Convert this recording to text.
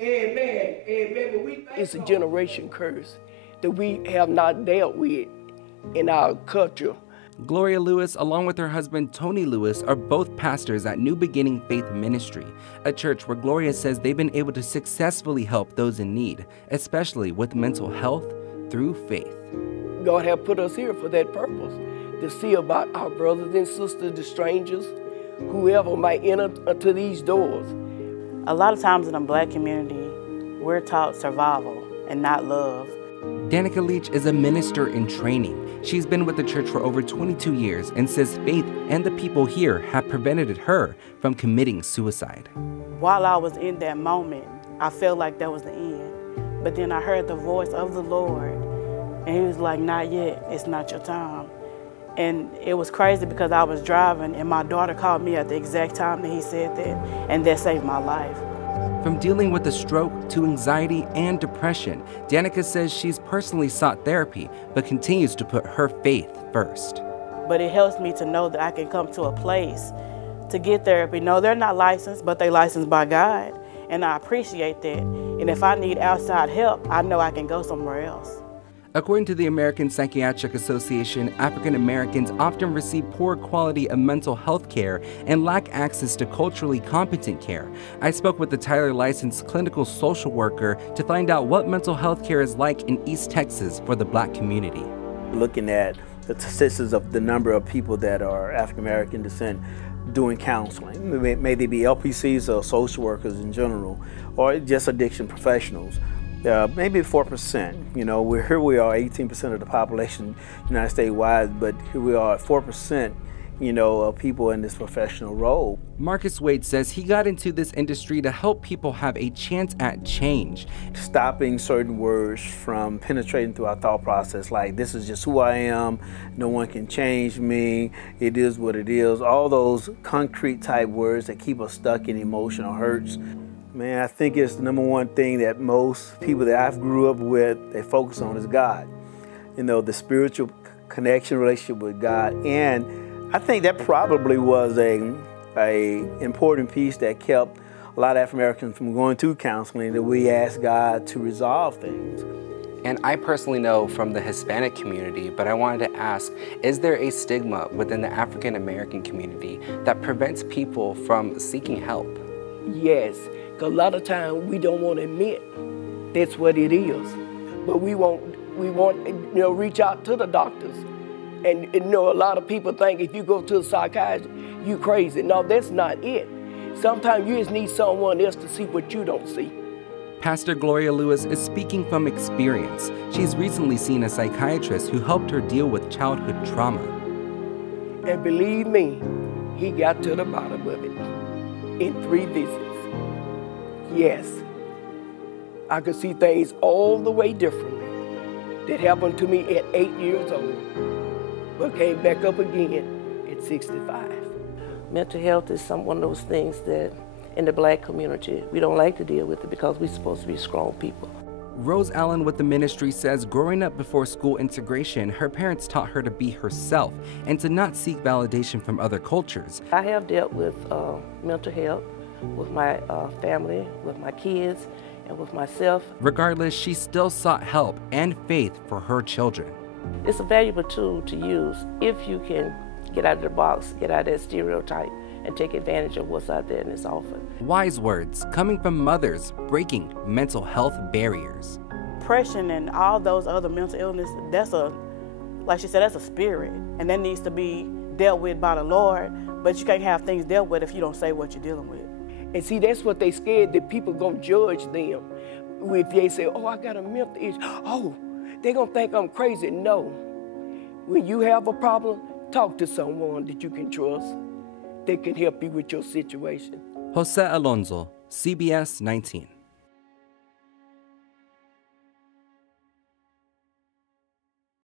Amen. Amen. But it's a generation curse that we have not dealt with in our culture. Gloria Lewis, along with her husband Tony Lewis, are both pastors at New Beginning Faith Ministry, a church where Gloria says they've been able to successfully help those in need, especially with mental health through faith. God has put us here for that purpose, to see about our brothers and sisters, the strangers, whoever might enter to these doors. A lot of times in the Black community, we're taught survival and not love. Danica Leach is a minister in training. She's been with the church for over 22 years and says faith and the people here have prevented her from committing suicide. While I was in that moment, I felt like that was the end. But then I heard the voice of the Lord, and he was like, not yet, it's not your time. And it was crazy because I was driving and my daughter called me at the exact time that he said that, and that saved my life. From dealing with a stroke to anxiety and depression, Danica says she's personally sought therapy, but continues to put her faith first. But it helps me to know that I can come to a place to get therapy. No, they're not licensed, but they're licensed by God, and I appreciate that. And if I need outside help, I know I can go somewhere else. According to the American Psychiatric Association, African Americans often receive poor quality of mental health care and lack access to culturally competent care. I spoke with the Tyler licensed clinical social worker to find out what mental health care is like in East Texas for the Black community. Looking at the statistics of the number of people that are African American descent doing counseling, may they be LPCs or social workers in general, or just addiction professionals. Maybe 4%. You know, here we are, 18% of the population United States wide, but here we are at 4%, you know, of people in this professional role. Marcus Wade says he got into this industry to help people have a chance at change. Stopping certain words from penetrating through our thought process, like this is just who I am, no one can change me, it is what it is. All those concrete type words that keep us stuck in emotional hurts. Man, I think it's the number one thing that most people that I've grew up with, they focus on is God. You know, the spiritual connection, relationship with God. And I think that probably was a important piece that kept a lot of African Americans from going to counseling, that we asked God to resolve things. And I personally know from the Hispanic community, but I wanted to ask, is there a stigma within the African American community that prevents people from seeking help? Yes. A lot of times we don't want to admit that's what it is, but we want reach out to the doctors, and you know, a lot of people think if you go to a psychiatrist, you crazy. No, that's not it. Sometimes you just need someone else to see what you don't see. Pastor Gloria Lewis is speaking from experience. She's recently seen a psychiatrist who helped her deal with childhood trauma. And believe me, he got to the bottom of it in 3 visits. Yes, I could see things all the way differently that happened to me at 8 years old, but came back up again at 65. Mental health is one of those things that in the Black community, we don't like to deal with it because we're supposed to be strong people. Rose Allen with the ministry says growing up before school integration, her parents taught her to be herself and to not seek validation from other cultures. I have dealt with mental health with my family, with my kids, and with myself. Regardless, she still sought help and faith for her children. It's a valuable tool to use if you can get out of the box, get out of that stereotype, and take advantage of what's out there in this offer. Wise words coming from mothers breaking mental health barriers. Depression and all those other mental illness, like she said, that's a spirit, and that needs to be dealt with by the Lord, but you can't have things dealt with if you don't say what you're dealing with. And see, that's what they scared, that people gonna judge them. If they say, oh, I got a mental issue, oh, they gonna think I'm crazy. No. When you have a problem, talk to someone that you can trust. They can help you with your situation. Jose Alonso, CBS 19.